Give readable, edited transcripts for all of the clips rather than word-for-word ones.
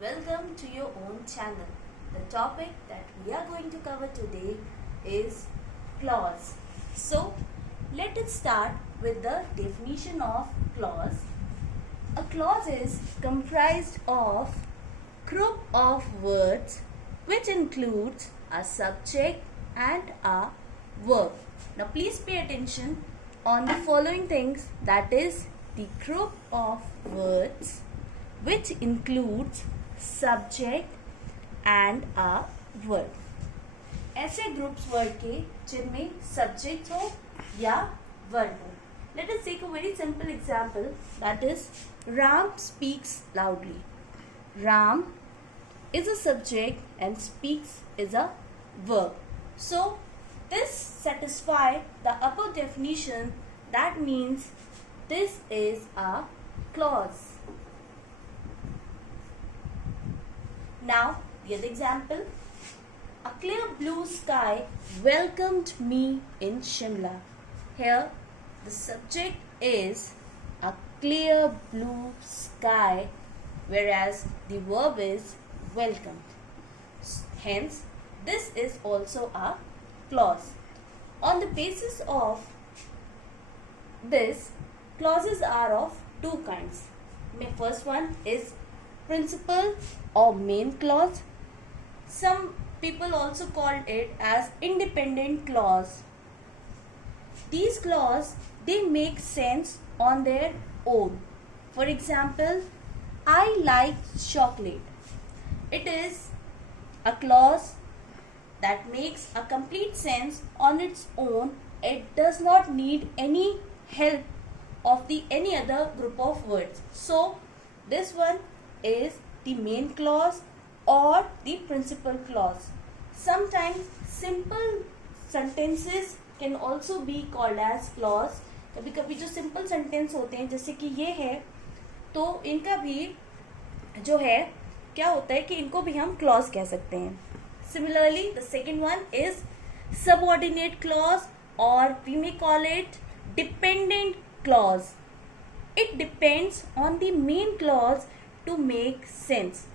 welcome to your own channel. The topic that we are going to cover today is clause. So, let us start with the definition of clause. A clause is comprised of group of words which includes a subject and a verb. Now please pay attention on the following things, that is the group of words which includes subject and a verb. ऐसे groups word के जिनमें subject हो या verb हो. Let us take a very simple example, that is Ram speaks loudly. Ram is a subject and speaks is a verb. So this satisfies the above definition. That means this is a clause. Now the other example. A clear blue sky welcomed me in Shimla. Here the subject is a clear blue sky, whereas the verb is welcomed. Hence, this is also a clause. On the basis of this, clauses are of two kinds. The first one is principal or main clause. Some people also call it as independent clause. These clauses, they make sense on their own. For example, I like chocolate. It is a clause that makes a complete sense on its own. It does not need any help of any other group of words. So this one is the main clause or the principal clause. Sometimes simple sentences can also be called as clause. कभी कभी जो simple sentence होते हैं जैसे कि ये है, तो इनका भी जो है क्या होता है कि इनको भी हम clause कह सकते हैं. Similarly, the second one is subordinate clause, or we may call it dependent clause. It depends on the main clause to make sense.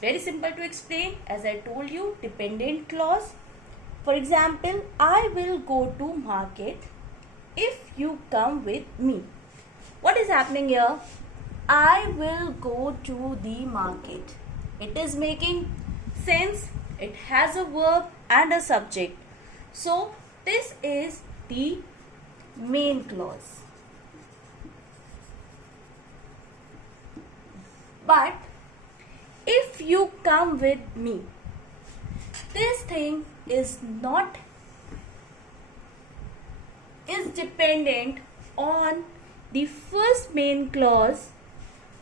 Very simple to explain. As I told you, dependent clause. For example, I will go to market if you come with me. What is happening here? I will go to the market. It is making sense. It has a verb and a subject. So this is the main clause. But if you come with me, this thing is dependent on the first main clause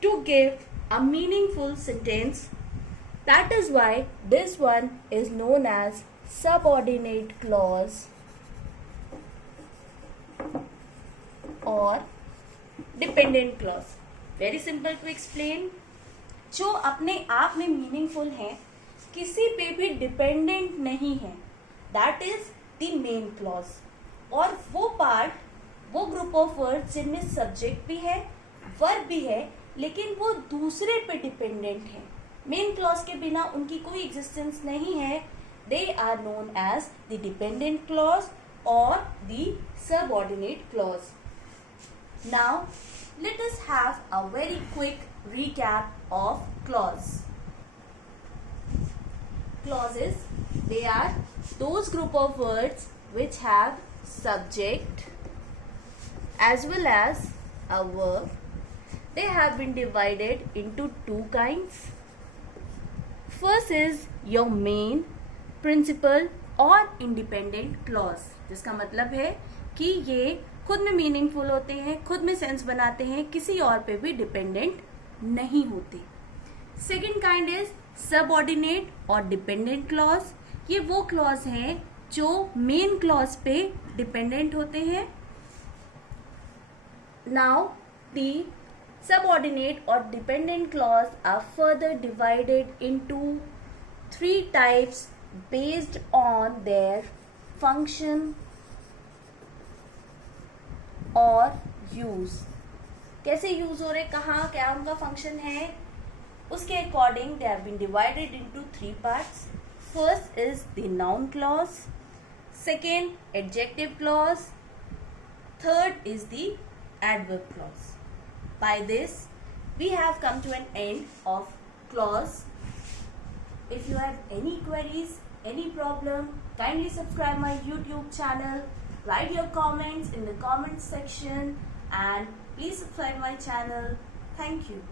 to give a meaningful sentence. That is why this one is known as subordinate clause or dependent clause. Very simple to explain. जो अपने आप में meaningful हैं, किसी पे भी dependent नहीं है, that is the main clause. और वो पार्ट, वो ग्रुप ऑफ वर्ड जिनमें सब्जेक्ट भी है, वर्ब भी है, लेकिन वो दूसरे पे डिपेंडेंट है, मेन क्लॉज के बिना उनकी कोई एग्जिस्टेंस नहीं है, they are known as the dependent clause और the subordinate clause. Now let us have a very quick recap of clause. Clauses, they are those group of words which have subject as well as a verb. They have been divided into two kinds. First is your main, principal और independent clause, जिसका मतलब है कि ये खुद में meaningful होते हैं, खुद में सेंस बनाते हैं, किसी और पे भी डिपेंडेंट नहीं होते. सेकेंड काइंड इज सबऑर्डिनेट और डिपेंडेंट क्लॉज. ये वो क्लॉज हैं जो मेन क्लॉज पे डिपेंडेंट होते हैं. नाउ द सबऑर्डिनेट और dependent clause are further divided into three types based on their function और यूज. कैसे यूज हो रहे, कहाँ क्या उनका फंक्शन है, उसके according they have been divided into 3 parts. First is the noun clause, second adjective clause, third is the adverb clause. By this we have come to an end of clause. If you have any queries, any problem, kindly subscribe my YouTube channel, write your comments in the comments section, and please subscribe my channel. Thank you.